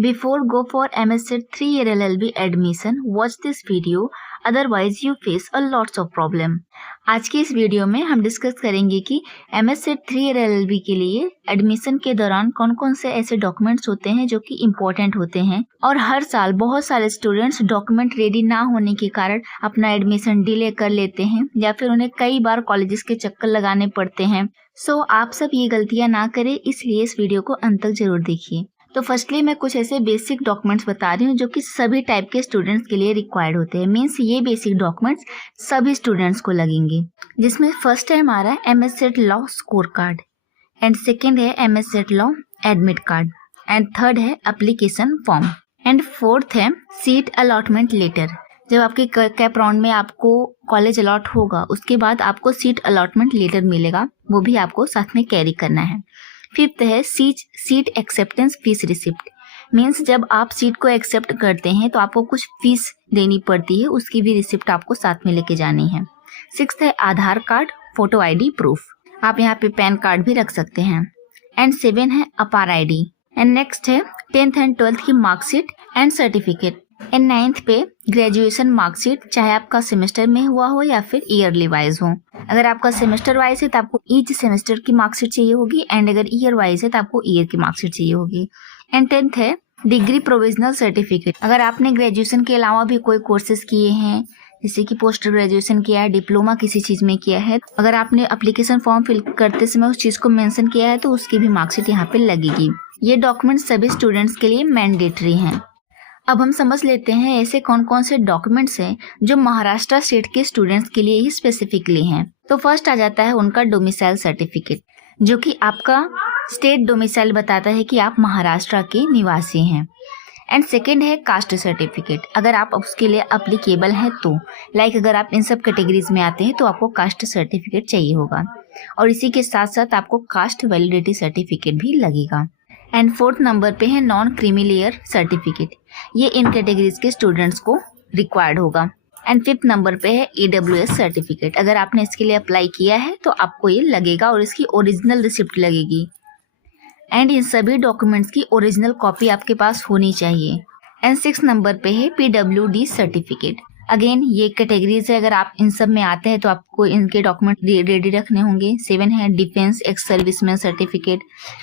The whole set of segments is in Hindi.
Before go for MSc 3-year LLB admission, watch this video, otherwise you face a lots of problem. आज की इस वीडियो में हम डिस्कस करेंगे कि MSc 3-year LLB के लिए एडमिशन के दौरान कौन कौन से ऐसे डॉक्यूमेंट्स होते हैं जो कि इम्पोर्टेंट होते हैं, और हर साल बहुत सारे स्टूडेंट्स डॉक्यूमेंट रेडी ना होने के कारण अपना एडमिशन डिले कर लेते हैं या फिर उन्हें कई बार कॉलेजेस के चक्कर लगाने पड़ते हैं। सो आप सब ये गलतियां ना करें, इसलिए इस वीडियो को अंत तक जरूर देखिए। तो फर्स्टली मैं कुछ ऐसे बेसिक डॉक्यूमेंट्स बता रही हूँ जो कि सभी टाइप के स्टूडेंट्स के लिए रिक्वायर्ड होते हैं। मीन्स ये बेसिक डॉक्यूमेंट्स सभी स्टूडेंट्स को लगेंगे, जिसमें फर्स्ट है हमारा MSc law score card, and second है MSc law admit card, and third है एप्लीकेशन फॉर्म, एंड फोर्थ है सीट अलॉटमेंट लेटर। जब आपके कैप राउंड में आपको कॉलेज अलॉट होगा उसके बाद आपको सीट अलॉटमेंट लेटर मिलेगा, वो भी आपको साथ में कैरी करना है। फिफ्थ है seat acceptance fees receipt. Means जब आप सीट को एक्सेप्ट करते हैं तो आपको कुछ फीस देनी पड़ती है, उसकी भी रिसिप्ट आपको साथ में लेके जानी है। सिक्स्थ है आधार कार्ड, फोटो ID प्रूफ, आप यहाँ पे पैन कार्ड भी रख सकते हैं। एंड 7 है अपार ID। एंड नेक्स्ट है 10th एंड 12th की marksheet and certificate. And 9th पे ग्रेजुएशन मार्कशीट, चाहे आपका सेमेस्टर में हुआ हो या फिर ईयरली वाइज हो। अगर आपका सेमेस्टर वाइज है तो आपको ईच सेमेस्टर की मार्कशीट चाहिए होगी, एंड अगर ईयर वाइज है तो आपको ईयर की मार्कशीट चाहिए होगी। एंड 10th है डिग्री प्रोविजनल सर्टिफिकेट। अगर आपने ग्रेजुएशन के अलावा भी कोई कोर्सेज किए हैं, जैसे कि पोस्ट ग्रेजुएशन किया है, डिप्लोमा किसी चीज में किया है, अगर आपने एप्लीकेशन फॉर्म फिल करते समय उस चीज को मेंशन किया है तो उसकी भी मार्कशीट यहाँ पे लगेगी। ये डॉक्यूमेंट सभी स्टूडेंट्स के लिए मैंडेटरी हैं। अब हम समझ लेते हैं ऐसे कौन कौन से डॉक्यूमेंट्स हैं जो महाराष्ट्र स्टेट के स्टूडेंट्स के लिए ही स्पेसिफिकली हैं। तो फर्स्ट आ जाता है उनका डोमिसाइल सर्टिफिकेट, जो कि आपका स्टेट डोमिसाइल बताता है कि आप महाराष्ट्र के निवासी हैं। एंड सेकेंड है कास्ट सर्टिफिकेट, अगर आप उसके लिए अप्लीकेबल हैं तो, लाइक अगर आप इन सब कैटेगरीज में आते हैं तो आपको कास्ट सर्टिफिकेट चाहिए होगा, और इसी के साथ साथ आपको कास्ट वैलिडिटी सर्टिफिकेट भी लगेगा। एंड फोर्थ नंबर पे है नॉन क्रीमीलेयर सर्टिफिकेट, ये इन कैटेगरीज के स्टूडेंट्स को रिक्वायर्ड होगा। एंड फिफ्थ नंबर पे है EWS सर्टिफिकेट, अगर आपने इसके लिए अप्लाई किया है तो आपको ये लगेगा और इसकी ओरिजिनल रिसिप्ट लगेगी। एंड इन सभी डॉक्यूमेंट्स की ओरिजिनल कॉपी आपके पास होनी चाहिए। एंड सिक्स नंबर पे है PWD सर्टिफिकेट, अगेन ये कैटेगरीज है, अगर आप इन सब में आते हैं तो आपको इनके डॉक्यूमेंट रेडी रखने होंगे। 7 है डिफेंस एक्स सर्विसमैन सर्टिफिकेट,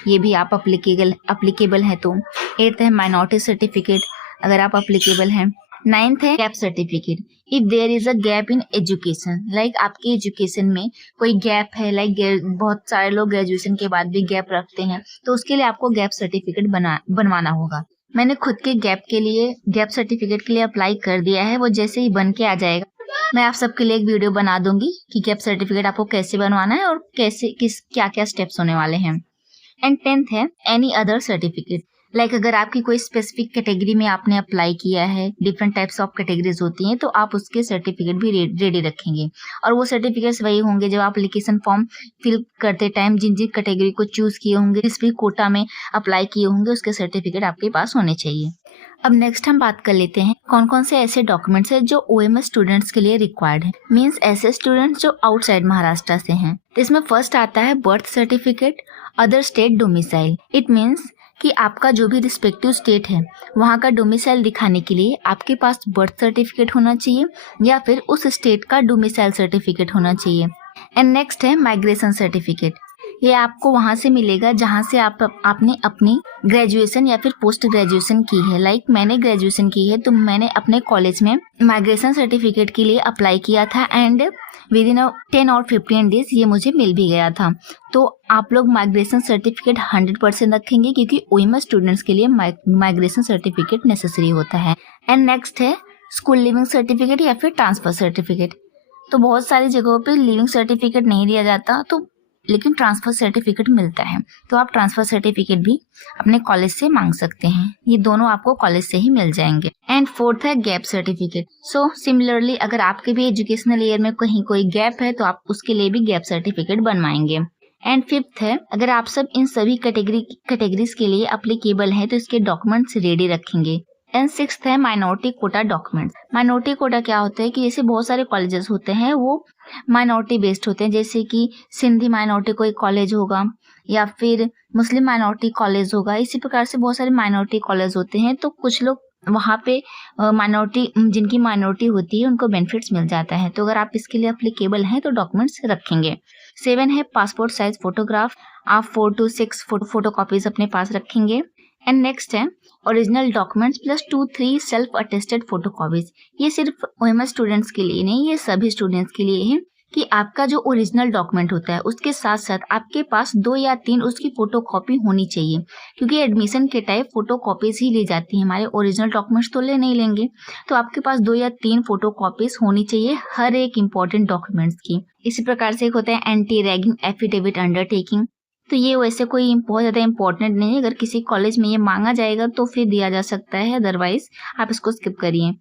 ये भी आप अप्लीकेबल है तो। 8th है माइनॉरिटी सर्टिफिकेट, अगर आप अप्लीकेबल हैं। 9th है gap certificate, if there is a gap in education, like आपके एजुकेशन में कोई गैप है, लाइक बहुत सारे लोग ग्रेजुएशन के बाद भी गैप रखते हैं, तो उसके लिए आपको गैप सर्टिफिकेट बनवाना होगा। मैंने खुद के गैप सर्टिफिकेट के लिए अप्लाई कर दिया है, वो जैसे ही बन के आ जाएगा मैं आप सबके लिए एक वीडियो बना दूंगी कि गैप सर्टिफिकेट आपको कैसे बनवाना है और क्या क्या स्टेप्स होने वाले हैं। एंड 10th है एनी अदर सर्टिफिकेट, लाइक अगर आपकी कोई स्पेसिफिक कैटेगरी में आपने अप्लाई किया है, डिफरेंट टाइप्स ऑफ कैटेगरीज होती हैं, तो आप उसके सर्टिफिकेट भी रेडी रखेंगे, और वो सर्टिफिकेट्स वही होंगे जब आप एप्लीकेशन फॉर्म फिल करते टाइम जिन जिन कैटेगरी को चूज किए होंगे, जिस भी कोटा में अप्लाई किए होंगे, उसके सर्टिफिकेट आपके पास होने चाहिए। अब नेक्स्ट हम बात कर लेते हैं कौन कौन से ऐसे डॉक्यूमेंट्स हैं जो OMS स्टूडेंट्स के लिए रिक्वायर्ड है। मींस ऐसे स्टूडेंट्स जो आउटसाइड महाराष्ट्र से हैं। इसमें फर्स्ट आता है birth certificate, other state domicile. It means कि आपका जो भी रिस्पेक्टिव स्टेट है वहाँ का डोमिसाइल दिखाने के लिए आपके पास बर्थ सर्टिफिकेट होना चाहिए या फिर उस स्टेट का डोमिसाइल सर्टिफिकेट होना चाहिए। एंड नेक्स्ट है माइग्रेशन सर्टिफिकेट, ये आपको वहाँ से मिलेगा जहाँ से आपने अपनी ग्रेजुएशन या फिर पोस्ट ग्रेजुएशन की है। लाइक मैंने ग्रेजुएशन की है तो मैंने अपने कॉलेज में माइग्रेशन सर्टिफिकेट के लिए अप्लाई किया था, एंड विद इन 10 और 15 डेज ये मुझे मिल भी गया था। तो आप लोग माइग्रेशन सर्टिफिकेट 100% रखेंगे, क्योंकि OMS स्टूडेंट्स के लिए माइग्रेशन सर्टिफिकेट नेसेसरी होता है। एंड नेक्स्ट है स्कूल लिविंग सर्टिफिकेट या फिर ट्रांसफर सर्टिफिकेट। तो बहुत सारी जगहों पे लिविंग सर्टिफिकेट नहीं दिया जाता, तो लेकिन ट्रांसफर सर्टिफिकेट मिलता है, तो आप ट्रांसफर सर्टिफिकेट भी अपने कॉलेज से मांग सकते हैं, ये दोनों आपको कॉलेज से ही मिल जाएंगे। एंड फोर्थ है गैप सर्टिफिकेट। सो सिमिलरली अगर आपके भी एजुकेशनल ईयर में कहीं कोई गैप है तो आप उसके लिए भी गैप सर्टिफिकेट बनवाएंगे। एंड फिफ्थ है अगर आप सब इन सभी कैटेगरीज के लिए अप्लीकेबल हैं तो इसके डॉक्यूमेंट्स रेडी रखेंगे। एंड सिक्स्थ है minority quota documents. Minority quota क्या होता है कि जैसे बहुत सारे कॉलेजेस होते हैं वो माइनॉरिटी बेस्ड होते हैं, जैसे कि सिंधी माइनॉरिटी कोई कॉलेज होगा या फिर मुस्लिम माइनॉरिटी कॉलेज होगा। इसी प्रकार से बहुत सारे माइनॉरिटी कॉलेज होते हैं, तो कुछ लोग वहाँ पे माइनॉरिटी जिनकी माइनॉरिटी होती है उनको बेनिफिट्स मिल जाता है। तो अगर आप इसके लिए एप्लीकेबल हैं तो डॉक्यूमेंट्स रखेंगे। 7 है पासपोर्ट साइज फोटोग्राफ। आप 4 to 6 फोटो कॉपीज अपने पास रखेंगे। एंड नेक्स्ट है original documents plus 2-3 self attested photo copies. ये सिर्फ ओएमएस स्टूडेंट्स के लिए नहीं, ये सभी स्टूडेंट्स के लिए है कि आपका जो ओरिजिनल डॉक्यूमेंट होता है उसके साथ साथ आपके पास 2 या 3 उसकी फोटो कॉपी होनी चाहिए, क्योंकि एडमिशन के टाइम फोटो कॉपीज ही ली जाती है, हमारे ओरिजिनल डॉक्यूमेंट्स तो ले नहीं लेंगे। तो आपके पास 2 या 3 फोटो कॉपीज होनी चाहिए हर एक इम्पोर्टेंट डॉक्यूमेंट्स की। इसी प्रकार से एक होता है एंटी रैगिंग एफिडेविट अंडरटेकिंग। तो ये वैसे कोई बहुत ज़्यादा इंपॉर्टेंट नहीं है, अगर किसी कॉलेज में ये मांगा जाएगा तो फिर दिया जा सकता है, अदरवाइज आप इसको स्किप करिए।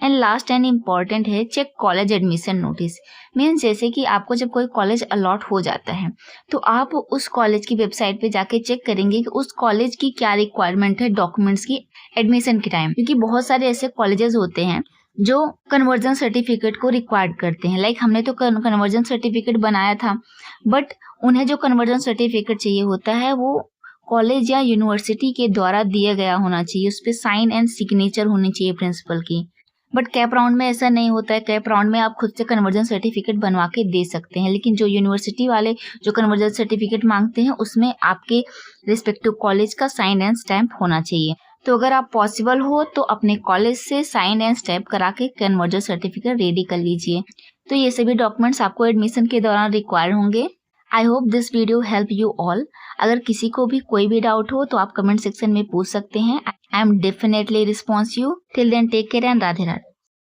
एंड लास्ट एंड इम्पॉर्टेंट है check college admission notice. Means जैसे कि आपको जब कोई कॉलेज अलॉट हो जाता है तो आप उस कॉलेज की वेबसाइट पे जाके चेक करेंगे कि उस कॉलेज की क्या रिक्वायरमेंट है डॉक्यूमेंट्स की एडमिशन के टाइम, क्योंकि बहुत सारे ऐसे कॉलेजेस होते हैं जो कन्वर्जन सर्टिफिकेट को रिक्वायर्ड करते हैं। लाइक हमने तो कन्वर्जन सर्टिफिकेट बनाया था, बट उन्हें जो कन्वर्जन सर्टिफिकेट चाहिए होता है वो कॉलेज या यूनिवर्सिटी के द्वारा दिया गया होना चाहिए, उस पर साइन एंड सिग्नेचर होनी चाहिए प्रिंसिपल की। बट कैप राउंड में ऐसा नहीं होता है। कैप राउंड में आप खुद से कन्वर्जन सर्टिफिकेट बनवा के दे सकते हैं, लेकिन जो यूनिवर्सिटी वाले जो कन्वर्जन सर्टिफिकेट मांगते हैं उसमें आपके रिस्पेक्टिव कॉलेज का साइन एंड स्टैम्प होना चाहिए। तो अगर आप पॉसिबल हो तो अपने कॉलेज से साइन एंड स्टैम्प करा के कन्वर्जन सर्टिफिकेट रेडी कर लीजिए। तो ये सभी डॉक्यूमेंट्स आपको एडमिशन के दौरान रिक्वायर होंगे। I hope this video help you all. अगर किसी को भी कोई भी डाउट हो तो आप कमेंट सेक्शन में पूछ सकते हैं। I am definitely response you. Till then take care and Radhe Radhe.